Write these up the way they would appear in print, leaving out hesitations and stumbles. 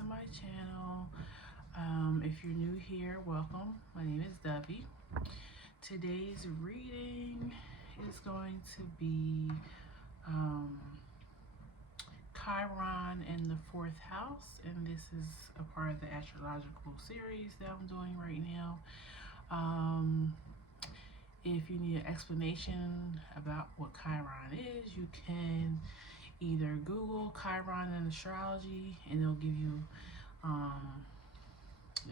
to my channel. If you're new here, welcome. My name is Dovey. Today's reading is going to be Chiron in the 4th house, and this is a part of the astrological series that I'm doing right now. If you need an explanation about what Chiron is, you can either Google Chiron and astrology, and it'll give you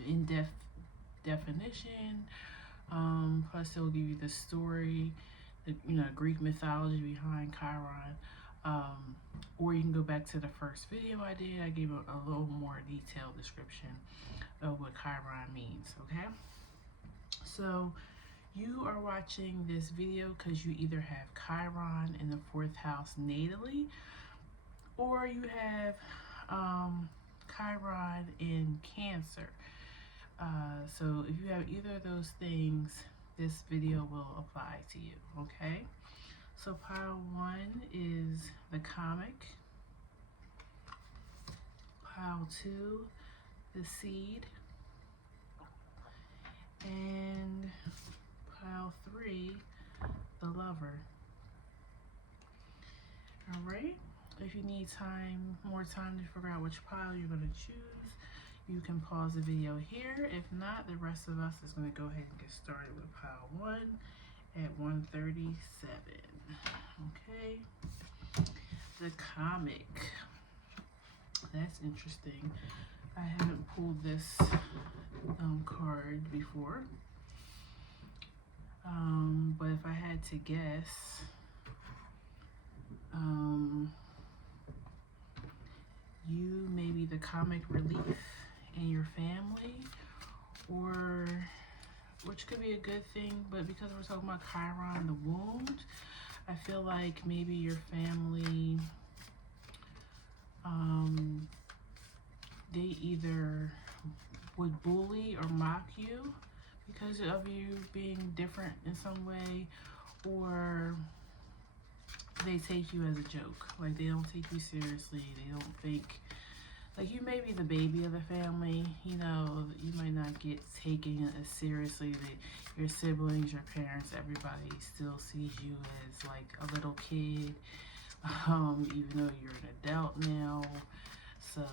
in-depth definition. Plus, it'll give you the story, the Greek mythology behind Chiron. Or you can go back to the first video I did. I gave a little more detailed description of what Chiron means. Okay, so you are watching this video because you either have Chiron in the 4th house natally, or you have Chiron in Cancer. So if you have either of those things, this video will apply to you. Okay, so pile 1 is the comic, pile 2 the seed, and pile 3 the lover. All right, if you need more time to figure out which pile you're going to choose, you can pause the video here. If not, the rest of us is going to go ahead and get started with pile 1 at 1:37. Okay, the comic. That's interesting. I haven't pulled this card before, but if I had to guess, you may be the comic relief in your family, or which could be a good thing, but because we're talking about Chiron, the wound, I feel like maybe your family, they either would bully or mock you because of you being different in some way, or they take you as a joke. Like, they don't take you seriously. They don't think, like, you may be the baby of the family, you might not get taken as seriously. Your siblings, your parents, everybody still sees you as like a little kid, even though you're an adult now. So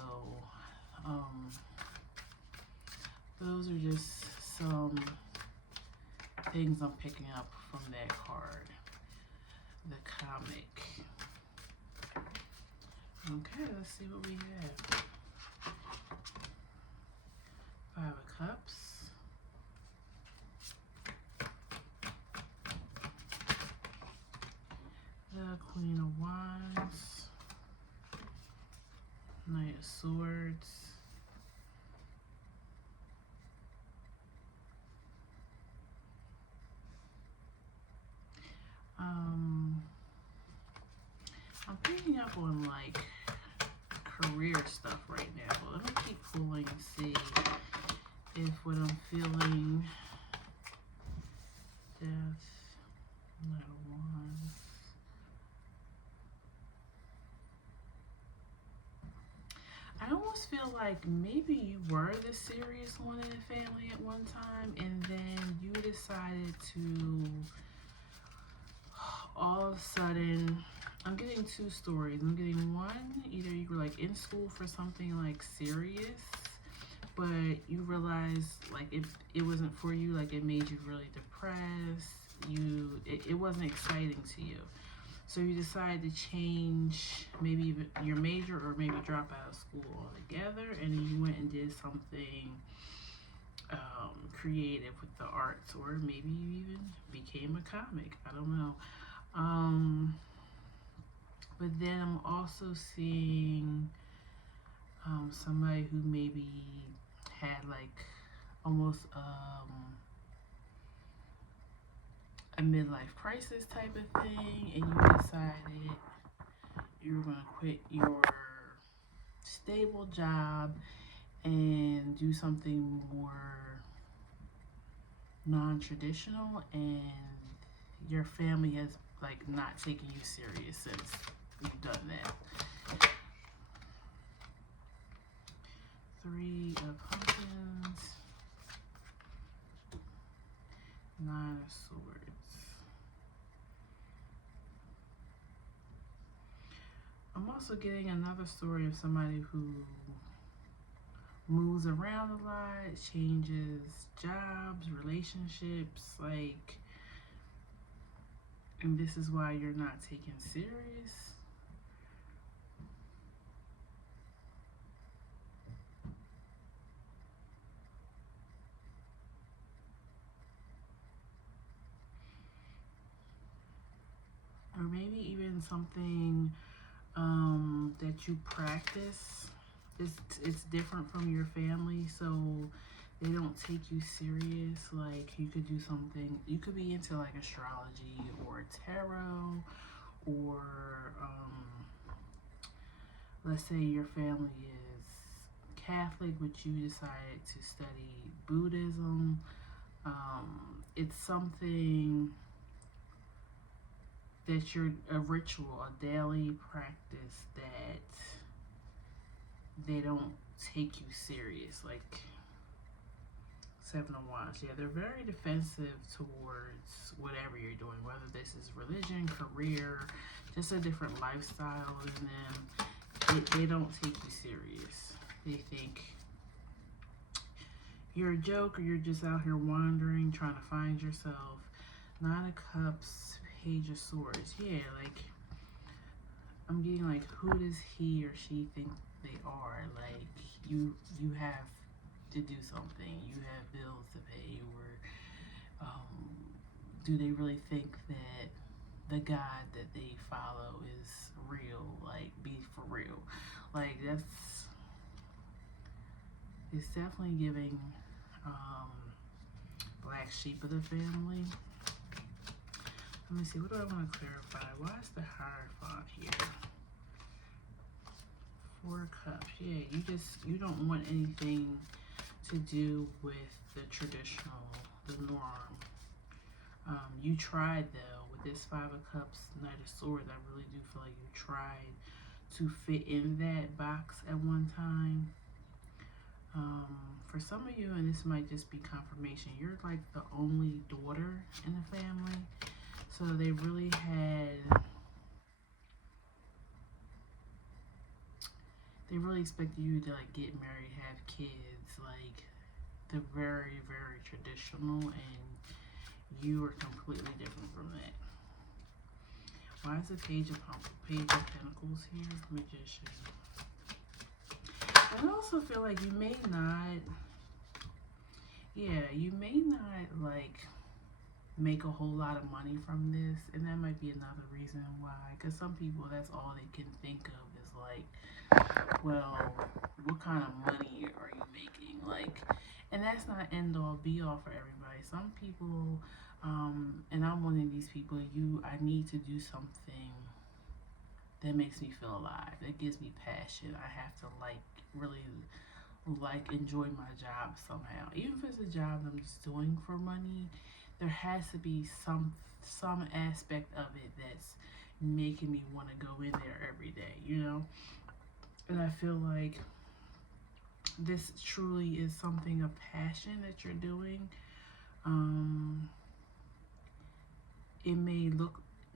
those are just some things I'm picking up from that card, the comic. Okay, let's see what we have. 5 of Cups, the Queen of Wands, Knight of Swords, I'm picking up on like career stuff right now. Let me keep pulling and see if what I'm feeling. Death, Knight of Wands. I almost feel like maybe you were the serious one in the family at one time, and then you decided to, all of a sudden, I'm getting 2 stories. I'm getting one, either you were like in school for something like serious, but you realized like it wasn't for you, like it made you really depressed. It wasn't exciting to you. So you decided to change maybe even your major, or maybe drop out of school altogether, and then you went and did something creative with the arts, or maybe you even became a comic. I don't know. But then I'm also seeing somebody who maybe had like almost a midlife crisis type of thing, and you decided you were going to quit your stable job and do something more non-traditional, and your family has like not taken you serious since you've done that. also getting another story of somebody who moves around a lot, changes jobs, relationships, like, and this is why you're not taken serious. Or maybe even something that you practice. It's different from your family, so they don't take you serious. Like, you could do something, you could be into like astrology or tarot, or let's say your family is Catholic, but you decided to study Buddhism. It's something that you're a ritual, a daily practice that they don't take you serious. Like, Seven of Wands, yeah, they're very defensive towards whatever you're doing, whether this is religion, career, just a different lifestyle than them. They don't take you serious. They think you're a joke, or you're just out here wandering, trying to find yourself. Nine of Cups, Page of Swords. Yeah, like, I'm getting like, who does he or she think they are? Like, you have to do something. You have bills to pay, or do they really think that the God that they follow is real? Like, be for real. Like, it's definitely giving black sheep of the family. Let me see, what do I want to clarify? Why is the Hierophant here? Four of Cups. Yeah, you don't want anything to do with the traditional, the norm. You tried, though, with this Five of Cups, Knight of Swords. I really do feel like you tried to fit in that box at one time. For some of you, and this might just be confirmation, you're like the only daughter in the family. So they really expected you to like get married, have kids, like they're very, very traditional, and you are completely different from that. Why is the Page of Pentacles here? Magician. I also feel like you may not like make a whole lot of money from this, and that might be another reason why, because some people, that's all they can think of is like, well, what kind of money are you making? Like, and that's not end all be all for everybody. Some people, and I'm one of these people, I need to do something that makes me feel alive, that gives me passion. I have to like really like enjoy my job somehow, even if it's a job I'm just doing for money. There has to be some aspect of it that's making me want to go in there every day, you know. And I feel like this truly is something of passion that you're doing. It may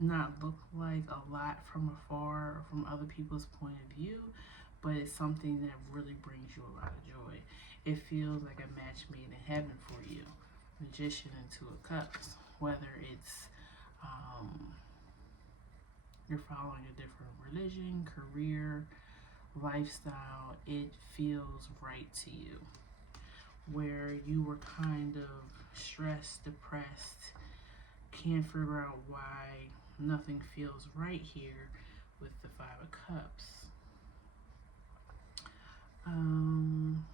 not look like a lot from afar or from other people's point of view, but it's something that really brings you a lot of joy. It feels like a match made in heaven for you. Magician and Two of Cups. Whether it's you're following a different religion, career, lifestyle, it feels right to you. Where you were kind of stressed, depressed, can't figure out why nothing feels right here with the Five of Cups. And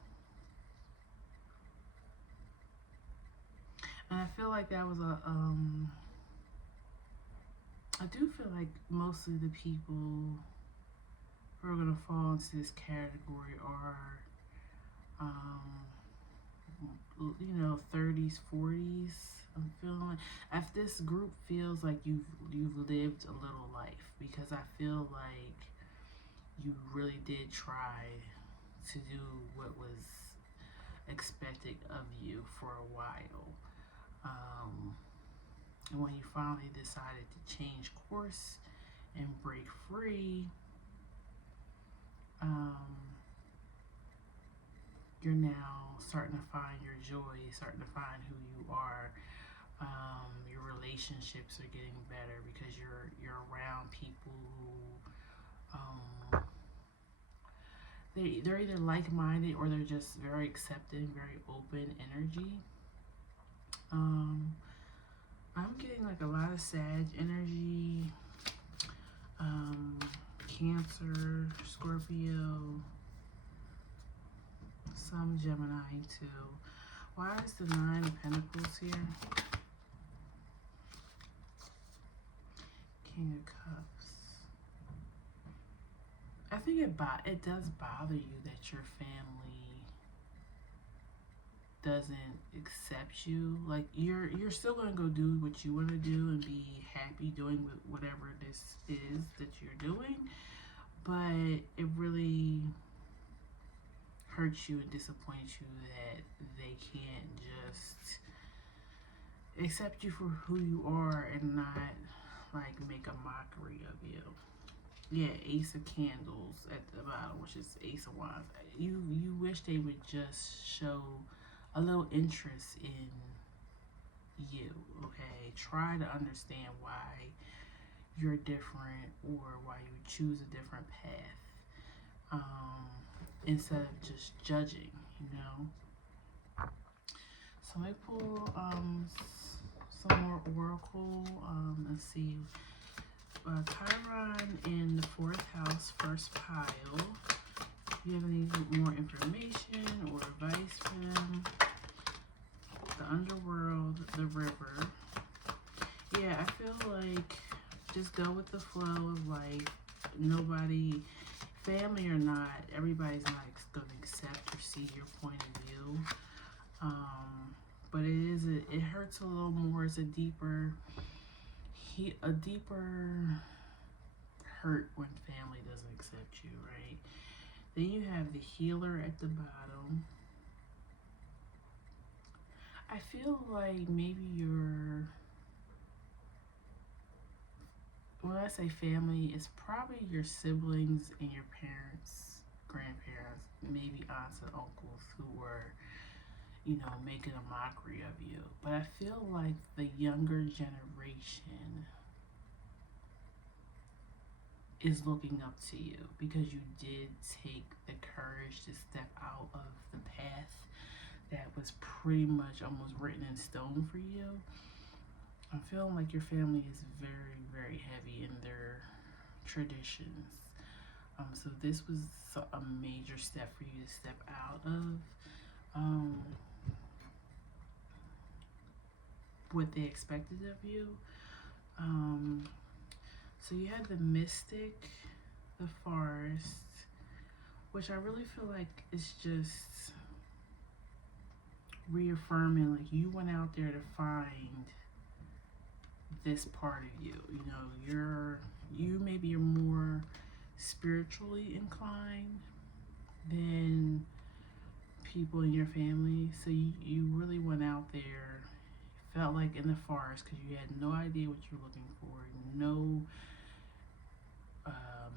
I feel like that was I do feel like mostly the people who are going to fall into this category are, 30s, 40s. I'm feeling like, if this group feels like you've lived a little life, because I feel like you really did try to do what was expected of you for a while. And when you finally decided to change course and break free, starting to find your joy, starting to find who you are. Your relationships are getting better because you're around people who they're either like-minded or they're just very accepting, very open energy. I'm getting like a lot of Sag energy, Cancer, Scorpio, some Gemini too. Why is the Nine of Pentacles here? King of Cups. I think it does bother you that your family doesn't accept you. Like you're still gonna go do what you want to do and be happy doing whatever this is that you're doing, but it really hurts you and disappoints you that they can't just accept you for who you are and not like make a mockery of you. Yeah, Ace of Candles at the bottom, which is Ace of Wands. You wish they would just show a little interest in you, okay? Try to understand why you're different or why you choose a different path, instead of just judging, you know? So I pull some more Oracle. Let's see. Chiron in the 4th house, first pile. If you have any more information or advice for them. The underworld, the river. Yeah, I feel like just go with the flow of life. Nobody, family or not, everybody's not going to accept or see your point of view. But it hurts a little more. It's a deeper hurt when family doesn't accept you, right? Then you have the healer at the bottom. I feel like maybe when I say family, it's probably your siblings and your parents, grandparents, maybe aunts and uncles who were, making a mockery of you. But I feel like the younger generation is looking up to you because you did take the courage to step out of the path that was pretty much almost written in stone for you. I'm feeling like your family is very, very heavy in their traditions. So this was a major step for you to step out of what they expected of you. So you have the Mystic, the Forest, which I really feel like is just reaffirming, like you went out there to find this part of you. Maybe you're more spiritually inclined than people in your family. So you really went out there, felt like in the forest, because you had no idea what you're looking for, no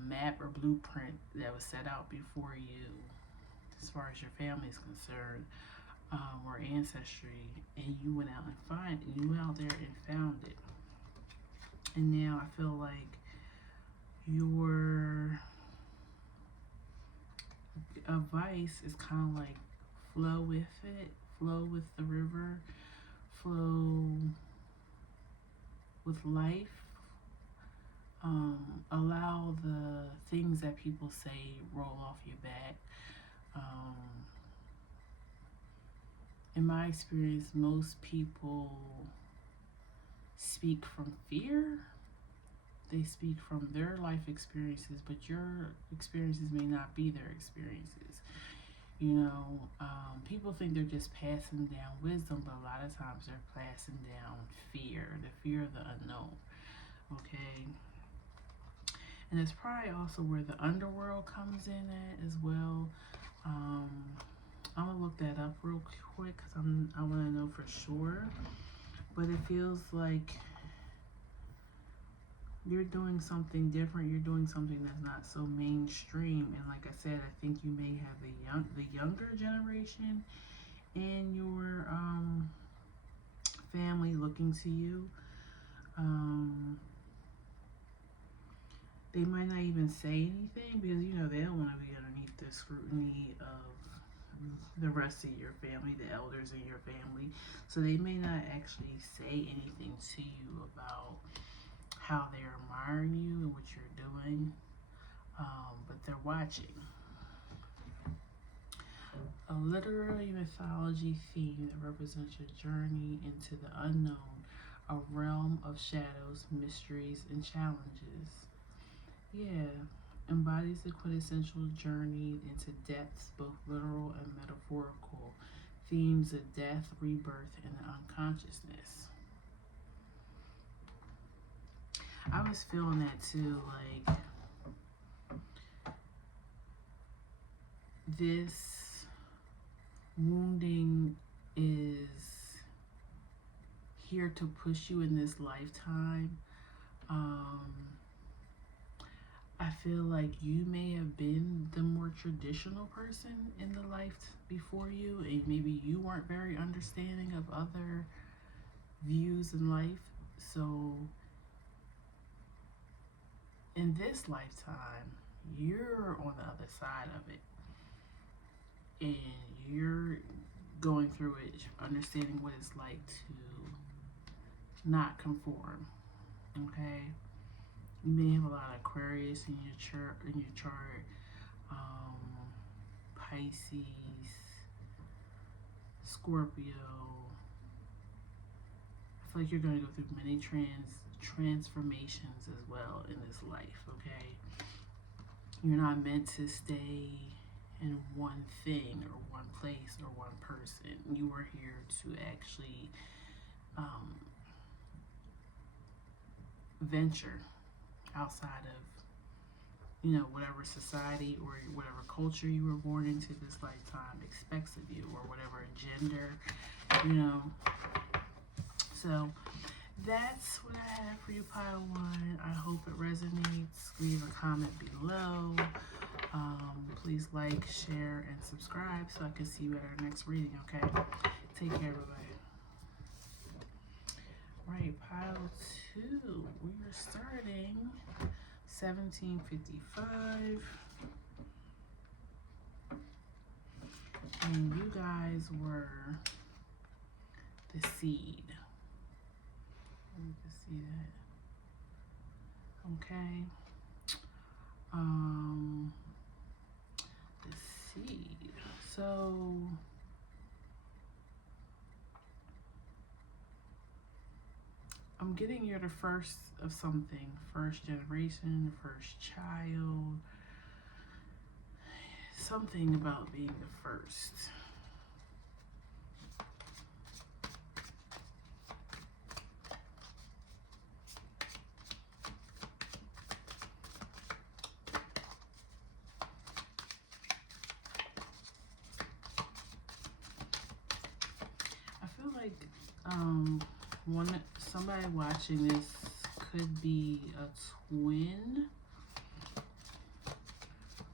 map or blueprint that was set out before you as far as your family is concerned, or ancestry, and you went out there and found it. And now I feel like your advice is kind of like flow with it, flow with the river, flow with life. Allow the things that people say roll off your back. In my experience, most people speak from fear. They speak from their life experiences, but your experiences may not be their experiences. People think they're just passing down wisdom, but a lot of times they're passing down fear, the fear of the unknown. Okay? And it's probably also where the underworld comes in at as well. I'm gonna look that up real quick because I want to know for sure. But it feels like you're doing something different. You're doing something that's not so mainstream. And like I said, I think you may have the younger generation and your family looking to you. They might not even say anything because they don't want to be underneath the scrutiny of the rest of your family, the elders in your family. So they may not actually say anything to you about how they're admiring you and what you're doing, but they're watching. A literary mythology theme that represents your journey into the unknown, a realm of shadows, mysteries, and challenges. Yeah, embodies the quintessential journey into depths, both literal and metaphorical, themes of death, rebirth, and unconsciousness. I was feeling that too, like this wounding is here to push you in this lifetime. I feel like you may have been the more traditional person in the life before you, and maybe you weren't very understanding of other views in life. So in this lifetime, you're on the other side of it, and you're going through it, understanding what it's like to not conform. Okay, you may have a lot of Aquarius in your chart, Pisces, Scorpio. I feel like you're going to go through many transformations as well in this life. Okay, you're not meant to stay in one thing or one place or one person. You are here to actually venture outside of whatever society or whatever culture you were born into this lifetime expects of you, or whatever gender. So that's what I have for you, pile one. I hope it resonates. Leave a comment below. Please like, share, and subscribe so I can see you at our next reading. Okay, take care, everybody. Right, pile two. We are starting 1755, and you guys were the seed. Let me just see that. Okay. The seed. So I'm getting you're the first of something. First generation, first child. Something about being the first. I feel like somebody watching this could be a twin,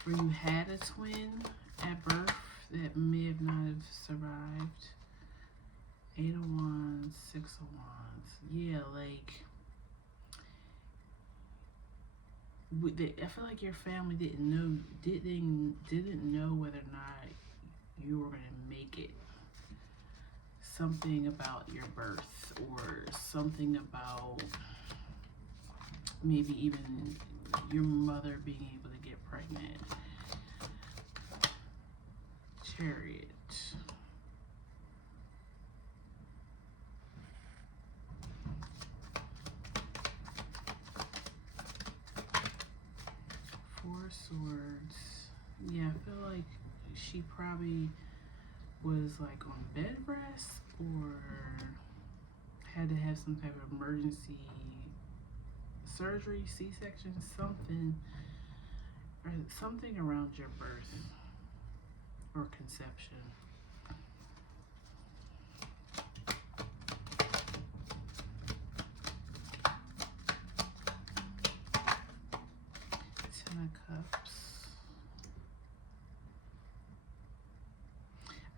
or you had a twin at birth that may have not have survived. 8 of Wands, 6 of Wands. Yeah, like I feel like your family didn't know whether or not you were gonna make it. Something about your birth, or something about maybe even your mother being able to get pregnant. Chariot. Four Swords. Yeah, I feel like she probably was like on bed rest, or had to have some type of emergency surgery, C-section, something, or something around your birth or conception. Ten of Cups.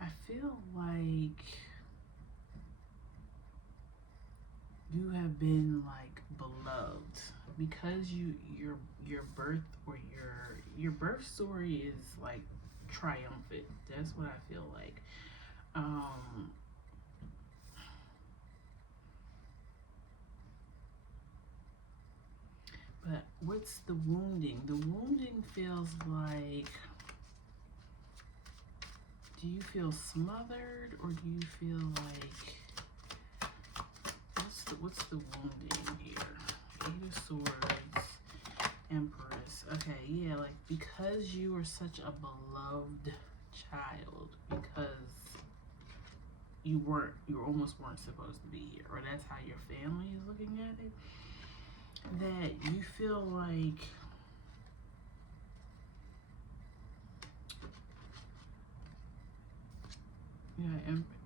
I feel like you have been like beloved because your birth or your birth story is like triumphant. That's what I feel like. But what's the wounding? The wounding feels like, do you feel smothered or do you feel like, what's the wounding here? Eight of Swords, Empress. Okay, yeah, like because you were such a beloved child, because you almost weren't supposed to be here, or that's how your family is looking at it, that you feel like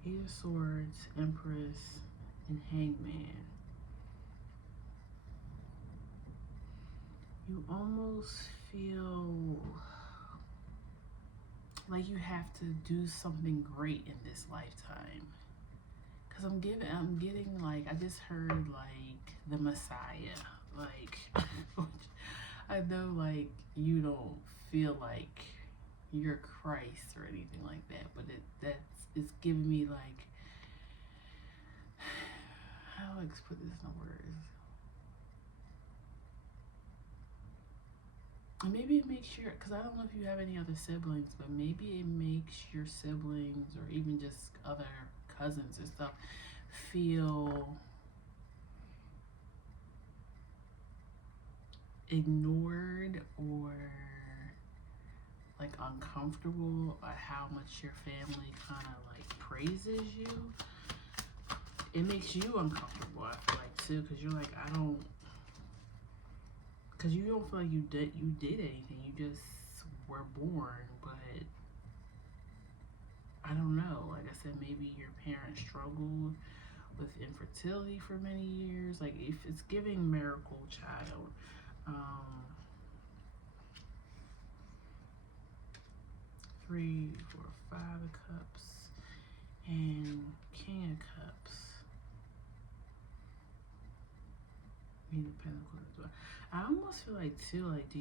Eight of Swords, Empress, and Hangman. You almost feel like you have to do something great in this lifetime. Cause I'm getting like, I just heard like the Messiah. Like, I know like you don't feel like you're Christ or anything like that, but it's giving me like, how do I put this in words? And maybe it makes your, because I don't know if you have any other siblings, but maybe it makes your siblings or even just other cousins and stuff feel ignored or like uncomfortable at how much your family kind of like praises you. It makes you uncomfortable, I feel like, too, because you're like, because you don't feel like you did anything. You just were born, but I don't know. Like I said, maybe your parents struggled with infertility for many years. Like if it's giving miracle child. 3, 4, 5 of Cups, and King of Cups. King of Pentacles as well. I almost feel like too, like, do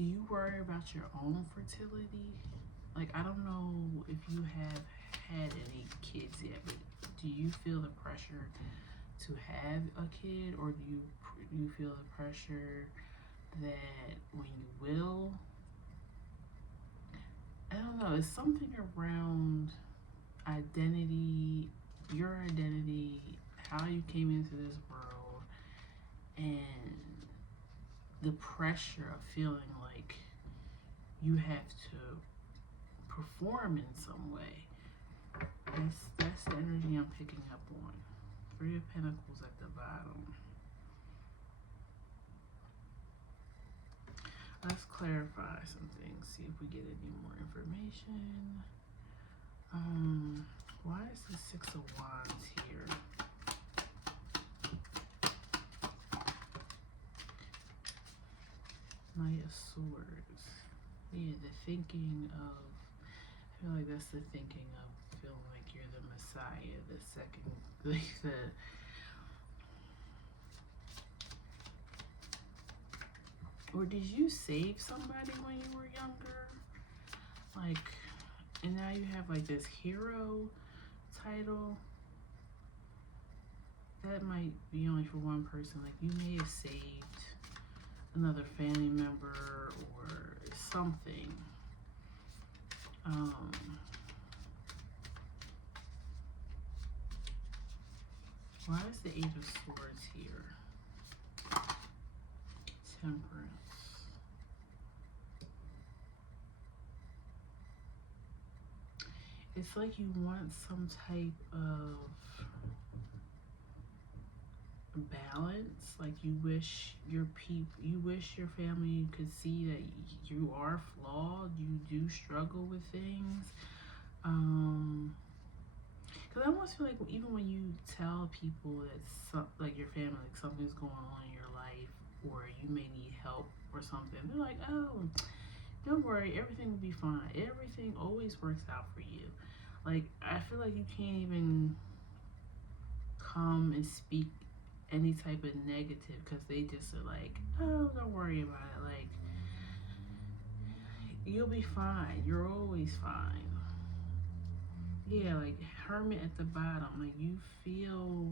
you worry about your own fertility? Like, I don't know if you have had any kids yet, but do you feel the pressure to have a kid, or do you feel the pressure that when you will? I don't know, it's something around identity, your identity, how you came into this world, and the pressure of feeling like you have to perform in some way. That's the energy I'm picking up on. 3 of Pentacles at the bottom. Let's clarify some things, see if we get any more information. Why is the 6 of Wands here? Knight of Swords. Yeah, the thinking of, I feel like that's the thinking of feeling like you're the Messiah, the second, like the, or did you save somebody when you were younger? Like, and now you have like this hero title. That might be only for one person. Like you may have saved another family member or something. Why is the 8 of Swords here? Temperance. It's like you want some type of balance. Like you wish your family could see that you are flawed. You do struggle with things. Because I almost feel like even when you tell people that like your family, like something's going on in your life, or you may need help or something, they're like, oh, don't worry, everything will be fine. Everything always works out for you. Like, I feel like you can't even come and speak any type of negative because they just are like, oh, don't worry about it. Like, you'll be fine. You're always fine. Yeah, like Hermit at the bottom. Like, you feel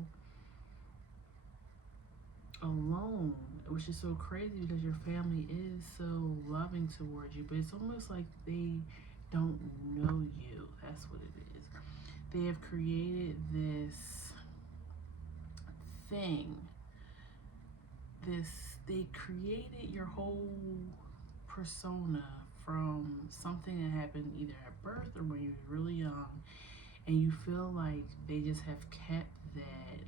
alone, which is so crazy because your family is so loving towards you, but it's almost like they don't know you. That's what it is. They have created this thing, this, they created your whole persona from something that happened either at birth or when you were really young, and you feel like they just have kept that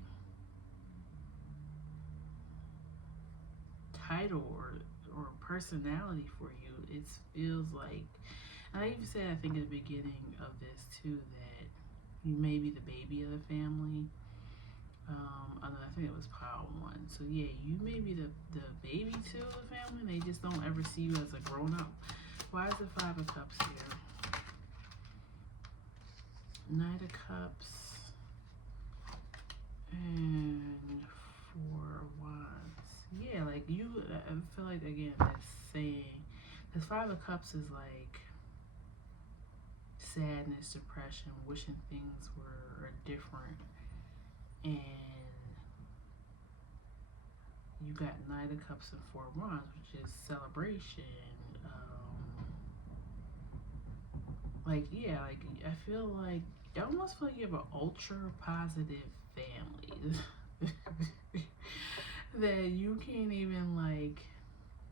title or personality for you. It feels like, and I even said, I think at the beginning of this too, that you may be the baby of the family. I think it was pile one. So yeah, you may be the baby too of the family. They just don't ever see you as a grown up. Why is the Five of Cups here? Knight of Cups and Four of Wands. Yeah, like you, I feel like again that's saying, this Five of Cups is like sadness, depression, wishing things were different, and you got Knight of Cups and Four of Wands, which is celebration. Like, yeah, like I feel like I almost feel like you have an ultra positive family that you can't even like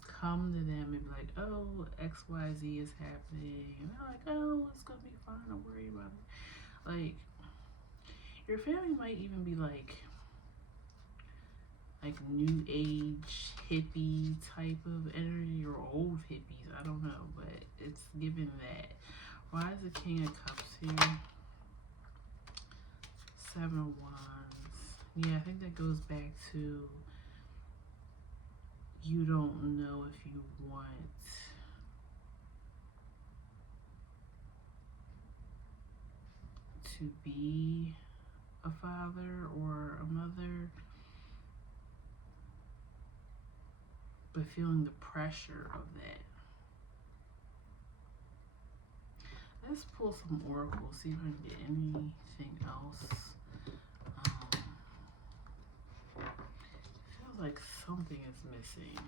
come to them and be like, oh, XYZ is happening, and they're like, oh, it's gonna be fine, don't worry about it. Like, your family might even be like new age hippie type of energy, or old hippies, I don't know, but it's given that. Why is the King of Cups here? Seven of Wands. Yeah, I think that goes back to you don't know if you want to be a father or a mother, but feeling the pressure of that. Let's pull some oracles, see if I can get anything else. Feels like something is missing,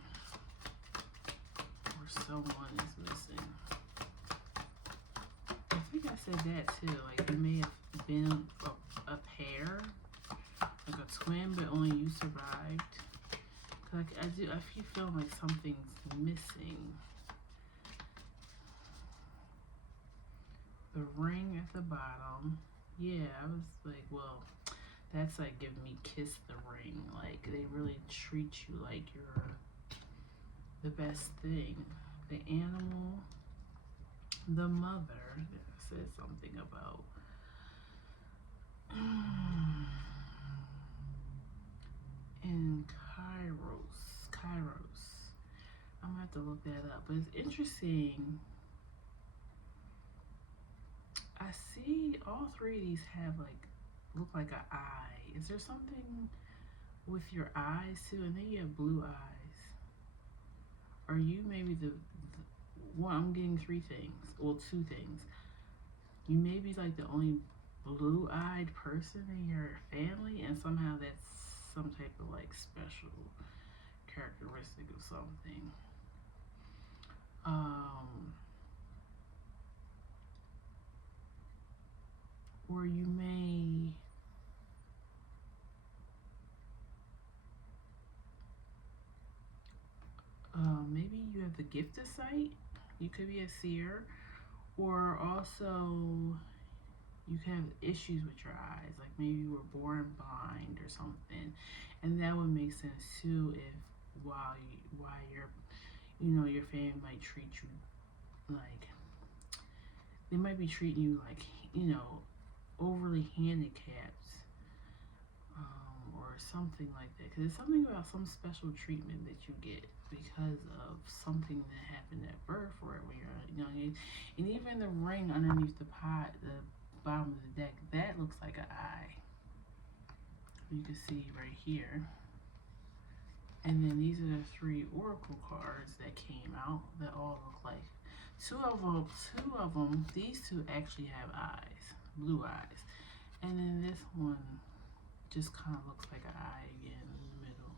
or someone is missing. I think I said that too. Like, you may have been a pair, like a twin, but only you survived. Like, I keep feeling like something's missing. The ring at the bottom. Yeah, I was like, well, that's like giving me kiss the ring. Like, they really treat you like you're the best thing. The animal, the mother, that says something about and Kairos. I'm gonna have to look that up, but it's interesting. I see all three of these have like, look like an eye. Is there something with your eyes too? And then you have blue eyes. Are you maybe the one? I'm getting three things, well, two things. You may be like the only blue-eyed person in your family, and somehow that's some type of like special characteristic of something. Or you may maybe you have the gift of sight. You could be a seer, or also you can have issues with your eyes, like maybe you were born blind or something, and that would make sense too if while you're, you know, your family might treat you like, they might be treating you like, you know, overly handicapped, or something like that. Because it's something about some special treatment that you get because of something that happened at birth or when you're a young age. And even the ring underneath the pot, the bottom of the deck, that looks like an eye. You can see right here. And then these are the 3 oracle cards that came out that all look like two of them. These 2 actually have eyes, blue eyes, and then this one just kind of looks like an eye again in the middle.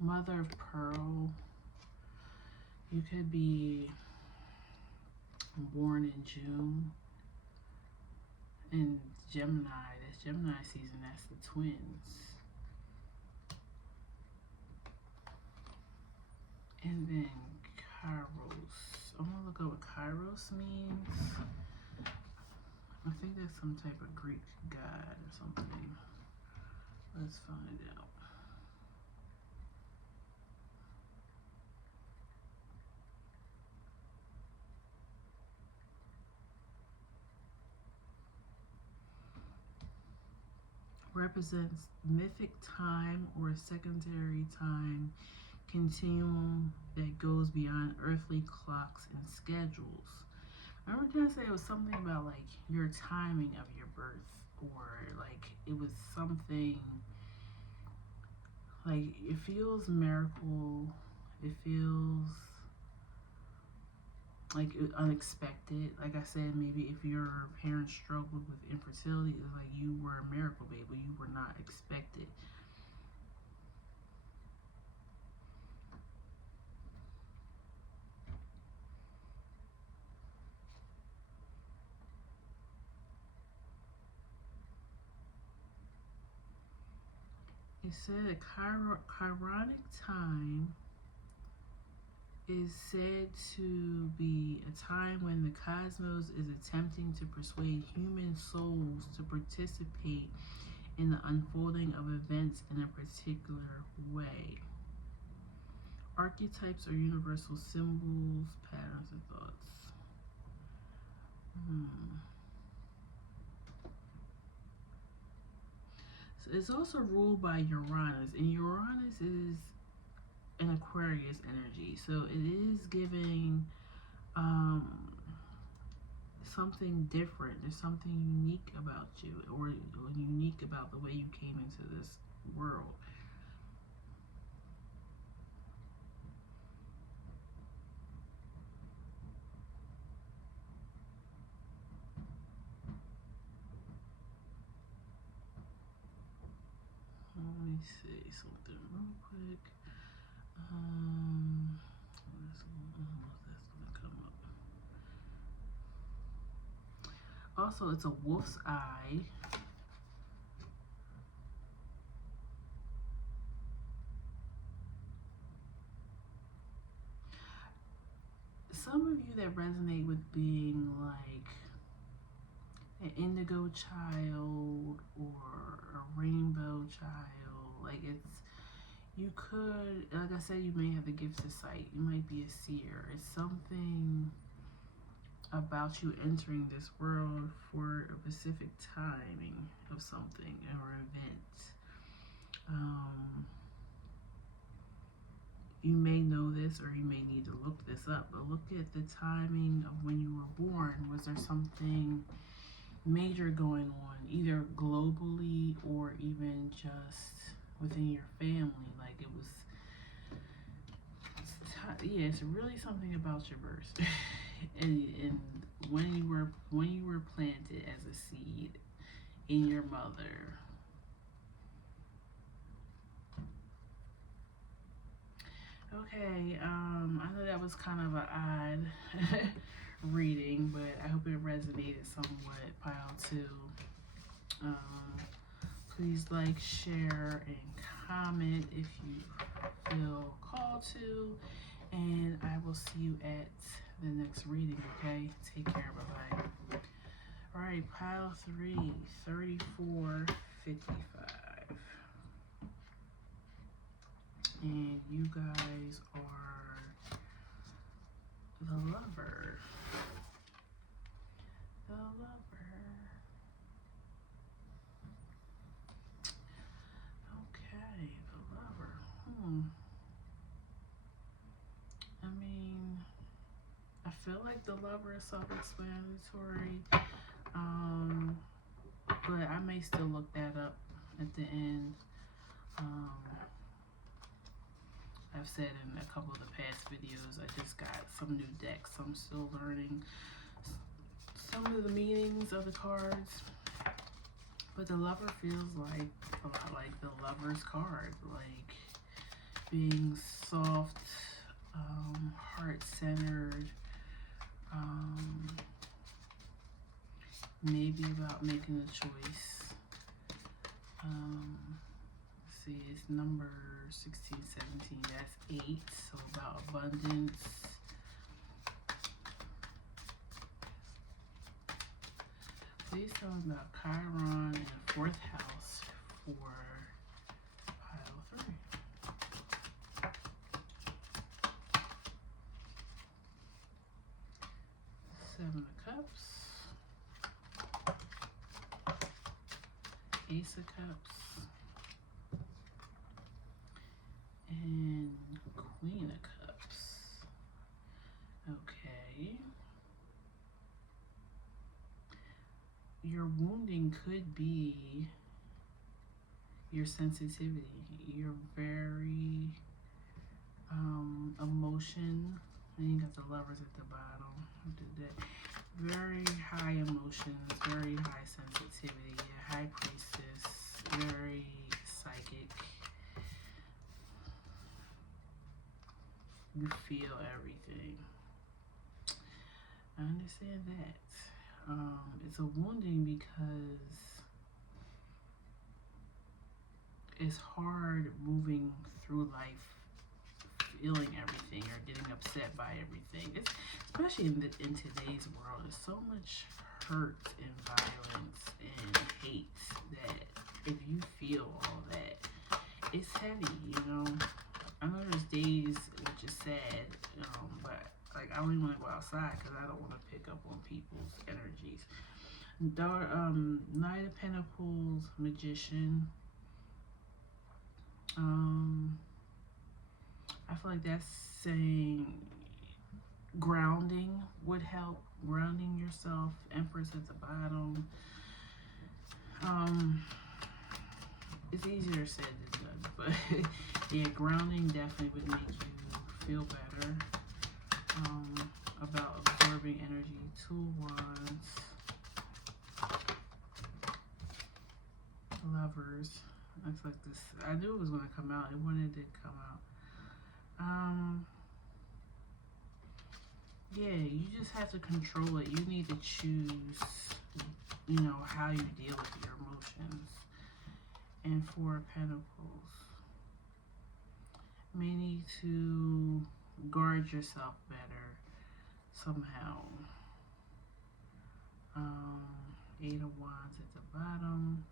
Mother of Pearl. You could be born in June. And Gemini, that's Gemini season, that's the twins. And then Kairos. I'm gonna look up what Kairos means. I think that's some type of Greek god or something. Let's find out. Represents mythic time or a secondary time continuum that goes beyond earthly clocks and schedules. Remember, did I say it was something about like your timing of your birth, or like it was something like it feels miracle, it feels like unexpected. Like I said, maybe if your parents struggled with infertility, it's like you were a miracle baby, you were not expected. It said a Chironic time is said to be a time when the cosmos is attempting to persuade human souls to participate in the unfolding of events in a particular way. Archetypes are universal symbols, patterns, and thoughts. So it's also ruled by Uranus, and Uranus is an Aquarius energy, so it is giving something different. There's something unique about you, or unique about the way you came into this world. Let me see something real quick. That's gonna come up. Also, it's a wolf's eye. Some of you that resonate with being like an indigo child or a rainbow child, like you could, like I said, you may have the gift of sight. You might be a seer. It's something about you entering this world for a specific timing of something or event. You may know this, or you may need to look this up, but look at the timing of when you were born. Was there something major going on, either globally or even just within your family? Like it was, yeah, it's really something about your birth. and when you were planted as a seed in your mother. Okay, I know that was kind of an odd reading, but I hope it resonated somewhat. Pile 2. Please like, share, and comment if you feel called to, and I will see you at the next reading. Okay, take care. Bye bye. All right, pile 3, 34, 55. And you guys are the lover. The lover. feel like the lover is self-explanatory, but I may still look that up at the end. I've said in a couple of the past videos, I just got some new decks. I'm still learning some of the meanings of the cards. But the lover feels like a lot like the lover's card, like being soft, heart-centered, maybe about making a choice. Let's see, it's number 16, 17, that's 8, so about abundance. Please tell me about Chiron in the 4th house for pile 3. Seven of Cups, Ace of Cups, and Queen of Cups. Okay. Your wounding could be your sensitivity. You're very emotion. And you got the lovers at the bottom. Did that. Very high emotions, very high sensitivity, a high priestess, very psychic. You feel everything. I understand that. It's a wounding because it's hard moving through life feeling everything or getting upset by everything. Especially in today's world, there's so much hurt and violence and hate that if you feel all that, it's heavy, you know. I know there's days which is sad, but like I don't even want to go outside because I don't want to pick up on people's energies. Knight of Pentacles, Magician. I feel like that's saying grounding would help. Grounding yourself. Empress at the bottom. It's easier said than done, but yeah, grounding definitely would make you feel better about absorbing energy. 2 Wands. Lovers. Looks like this. I knew it was going to come out, and when it did come out. Yeah, you just have to control it. You need to choose, you know, how you deal with your emotions. And 4 of Pentacles. May need to guard yourself better somehow. 8 of Wands at the bottom.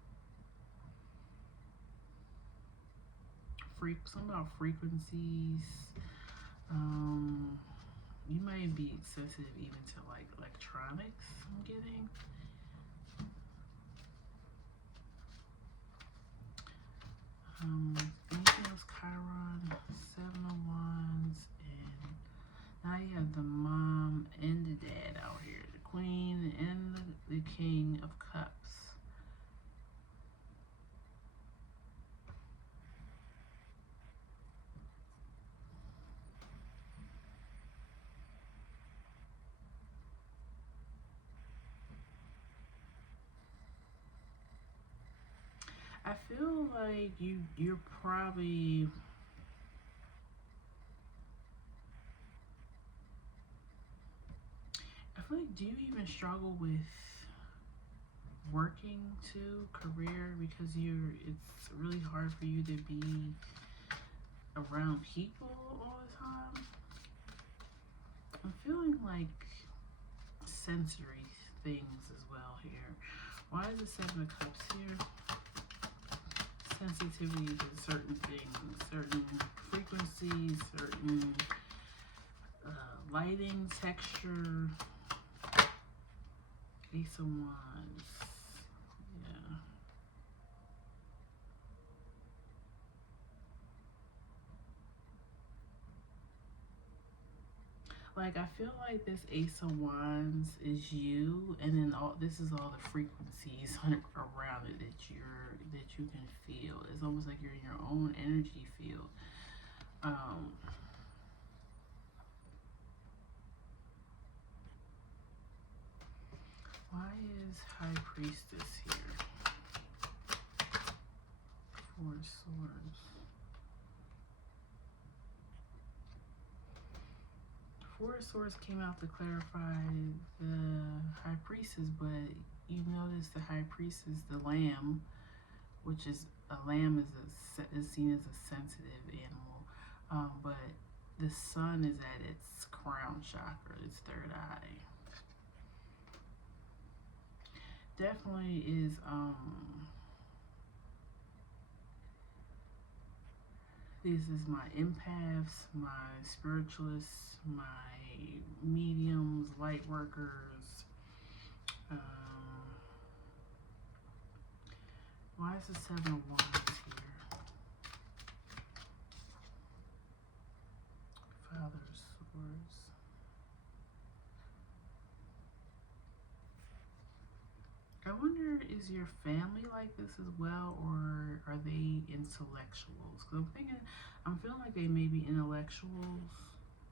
Some about frequencies. You might be sensitive even to like electronics, I'm getting. Anything else? Chiron, 7 of Wands, and now you have the mom and the dad out here, the Queen and the King of Cups. I feel like you're probably do you even struggle with working too, career, because it's really hard for you to be around people all the time? I'm feeling like sensory things as well here. Why is the 7 of Cups here? Sensitivity to certain things, certain frequencies, certain lighting, texture. Ace of Wands. Yeah. Like, I feel like this Ace of Wands is you, and then this is all the frequencies around it that you can feel. It's almost like you're in your own energy field. Why is High Priestess here? Four of Swords. Four of Swords came out to clarify the High Priestess, but you notice the High Priestess, the Lamb, which is a lamb is seen as a sensitive animal, but the sun is at its crown chakra, its third eye. Definitely is this is my empaths, my spiritualists, my mediums, light workers. Why is the Seven of Wands here? Father of Swords. I wonder, is your family like this as well, or are they intellectuals? Because I'm feeling like they may be intellectuals,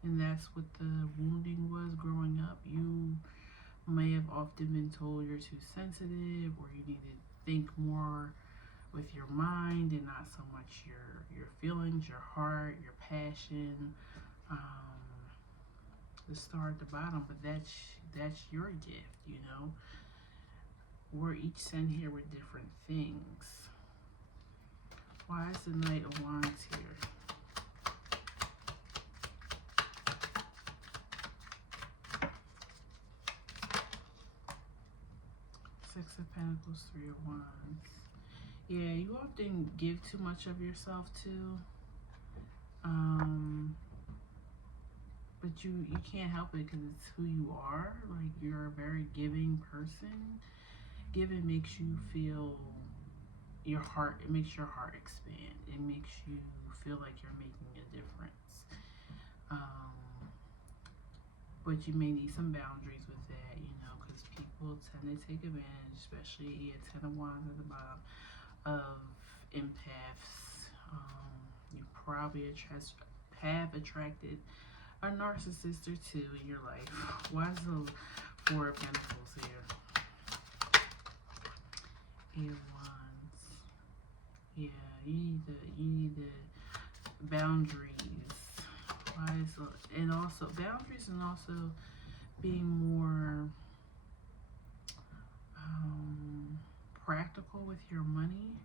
and that's what the wounding was growing up. You may have often been told you're too sensitive, or you need to think more with your mind and not so much your feelings, your heart, your passion. The star at the bottom, but that's your gift, you know. We're each sent here with different things. Why is the Knight of Wands here? Six of Pentacles, Three of Wands. Yeah, you often give too much of yourself too. But you can't help it because it's who you are. Like, you're a very giving person. Giving makes you feel your heart, it makes your heart expand. It makes you feel like you're making a difference. But you may need some boundaries with that, you know, because people tend to take advantage, especially a Ten of Wands at the bottom, of empaths. You probably have attracted a narcissist or two in your life. Why is the Four of Pentacles here? Eight of Wands. Yeah, you need the boundaries. Why is and also boundaries, and also being more practical with your money.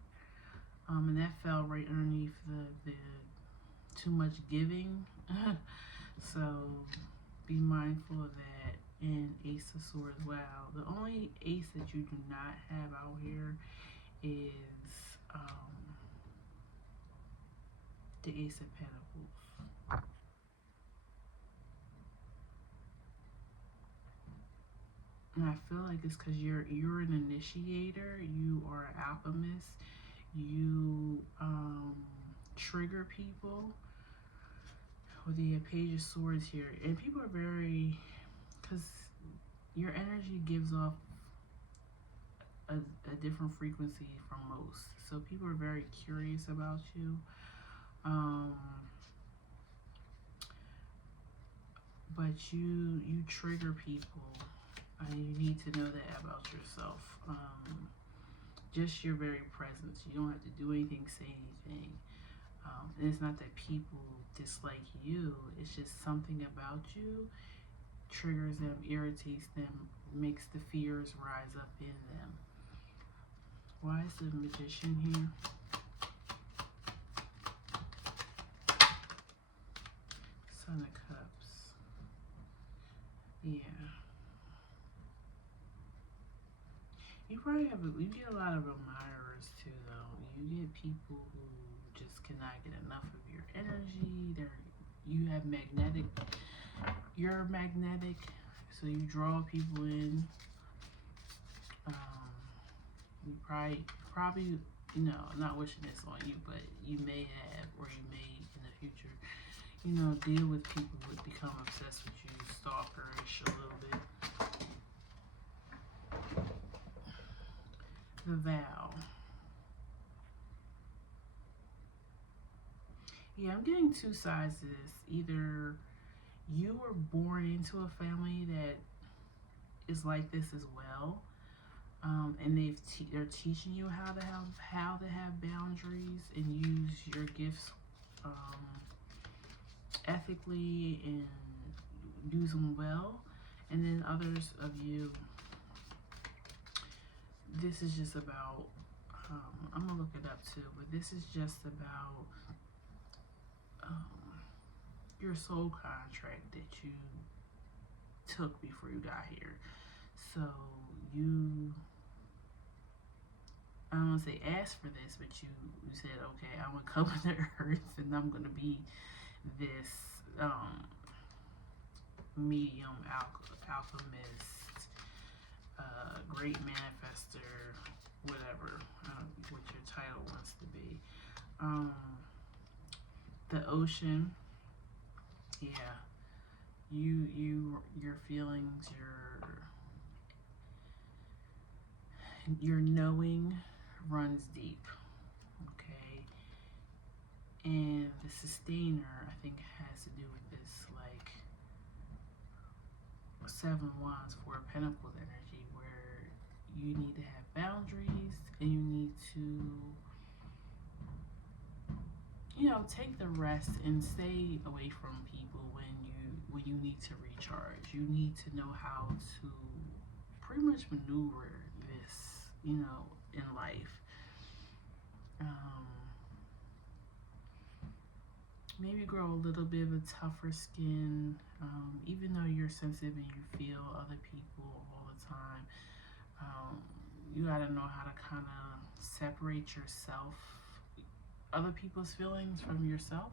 And that fell right underneath the too much giving. So be mindful of that. And Ace of Swords. Wow, the only ace that you do not have out here is the Ace of Pentacles. And I feel like it's because you're an initiator. You are an alchemist. You trigger people. With the Page of Swords here, and people are very, because your energy gives off a different frequency from most, so people are very curious about you. But you trigger people, and you need to know that about yourself. Just your very presence. You don't have to do anything, say anything. And it's not that people dislike you, it's just something about you triggers them, irritates them, makes the fears rise up in them. Why is the Magician here? Son of Cups. Yeah. You probably you get a lot of admirers too, though. You get people who just cannot get enough of your energy. You're magnetic, so you draw people in. You probably, you know, I'm not wishing this on you, but you may have, or you may in the future, you know, deal with people who become obsessed with you stalkerish a little bit. The vow. Yeah, I'm getting two sides to this. Either you were born into a family that is like this as well, and they're teaching you how to have boundaries and use your gifts ethically and use them well. And then others of you, this is just about. I'm gonna look it up too, but this is just about your soul contract that you took before you got here. So you, I don't want to say ask for this, but you said, okay, I'm gonna come to Earth and I'm gonna be this medium alchemist, great manifester, whatever, what your title wants to be. The ocean, yeah, your feelings, your knowing runs deep, okay, and the sustainer, I think, has to do with this, like, 7 Wands, 4 Pentacles energy, where you need to have boundaries and you need to, take the rest and stay away from people when you need to recharge. You need to know how to pretty much maneuver this, in life. Maybe grow a little bit of a tougher skin, even though you're sensitive and you feel other people all the time. You got to know how to kind of separate yourself, other people's feelings from yourself.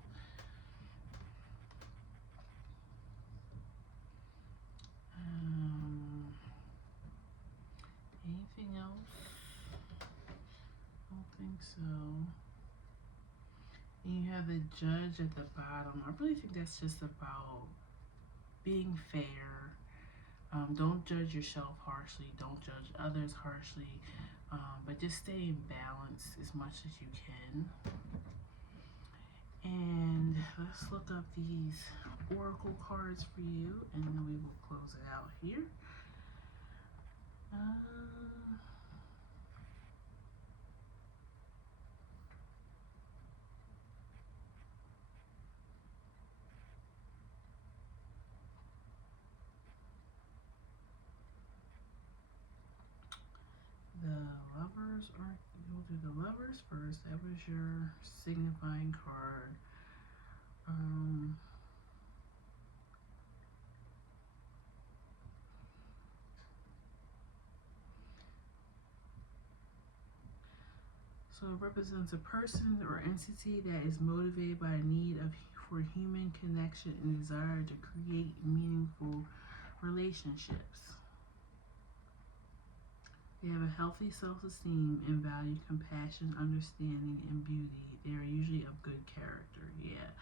Anything else? I don't think so. And you have the Judge at the bottom. I really think that's just about being fair. Don't judge yourself harshly. Don't judge others harshly. But just stay in balance as much as you can. And let's look up these oracle cards for you, and then we will close it out here. We'll do the Lovers first. That was your signifying card. So it represents a person or entity that is motivated by a need for human connection and desire to create meaningful relationships. They have a healthy self-esteem and value compassion, understanding, and beauty. They are usually of good character. Yeah.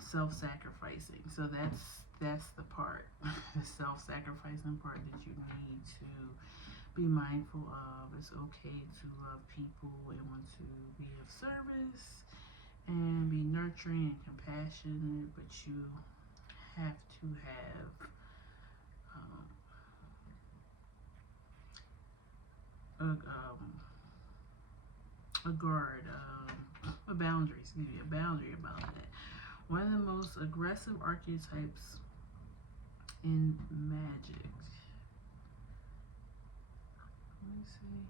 Self-sacrificing. So that's the part, the self-sacrificing part that you need to be mindful of. It's okay to love people and want to be of service and be nurturing and compassionate, but you have to have a guard, a boundary about that. One of the most aggressive archetypes in magic. Let me see.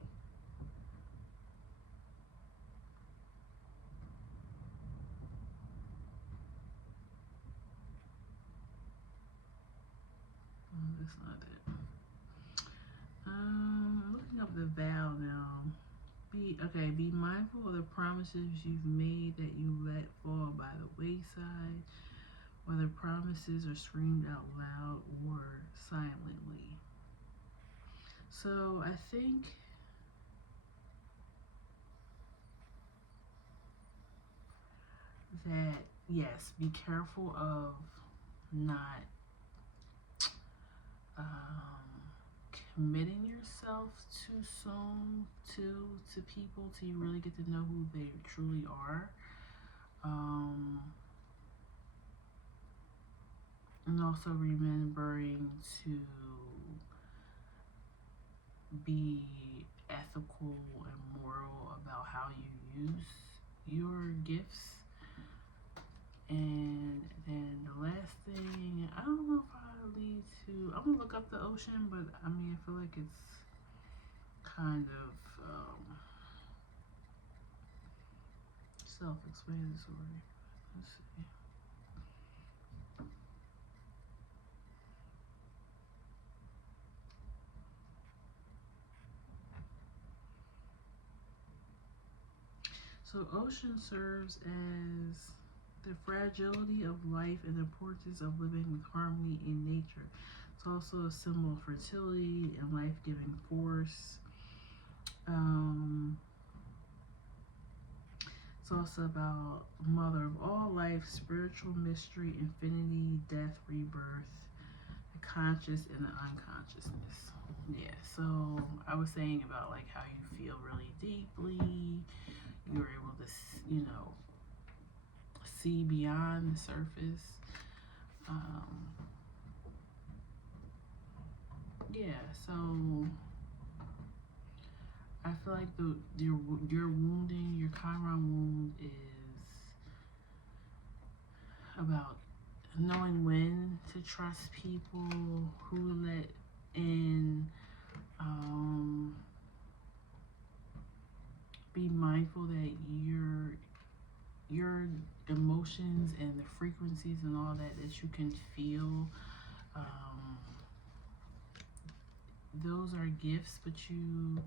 Oh, that's not it. Looking up the vow now. Be mindful of the promises you've made that you let fall by the wayside, whether promises are screamed out loud or silently. So I think that, yes, be careful of not committing yourself too soon to people till you really get to know who they truly are. And also remembering to be ethical and moral about how you use your gifts. And then the last thing, I don't know if I lead to, I'm gonna look up the ocean, but I mean, I feel like it's kind of self-explanatory. Let's see. So ocean serves as the fragility of life and the importance of living with harmony in nature. It's also a symbol of fertility and life-giving force. It's also about mother of all life, spiritual mystery, infinity, death, rebirth, the conscious and the unconsciousness. Yeah, so I was saying about like how you feel really deeply. You're able to, see beyond the surface. Yeah, so I feel like your wounding, your Chiron wound is about knowing when to trust people, who to let in, be mindful that your emotions and the frequencies and all that you can feel, those are gifts, but you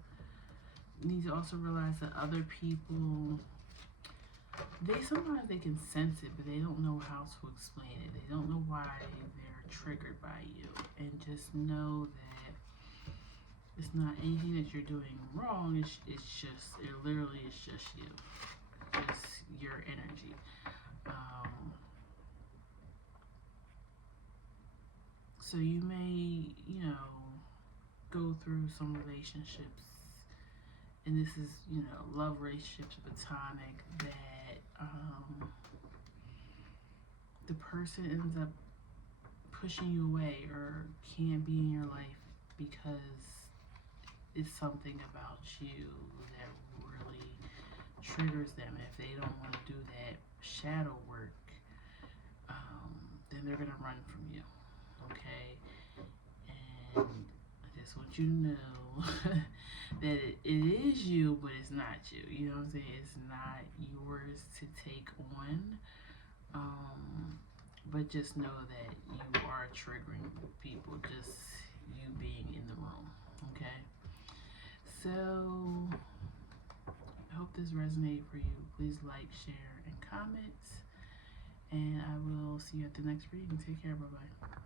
need to also realize that other people, sometimes they can sense it, but they don't know how to explain it. They don't know why they're triggered by you. And just know that it's not anything that you're doing wrong. It literally is just you. Just your energy. So you may, go through some relationships, and this is, love relationships, platonic, that the person ends up pushing you away or can't be in your life because it's something about you that really triggers them. If they don't want to do that shadow work, then they're gonna run from you. Okay, and I just want you to know that it is you, but it's not you. You know what I'm saying? It's not yours to take on. But just know that you are triggering people, just you being in the room. Okay? So, I hope this resonated for you. Please like, share, and comment. And I will see you at the next reading. Take care. Bye-bye.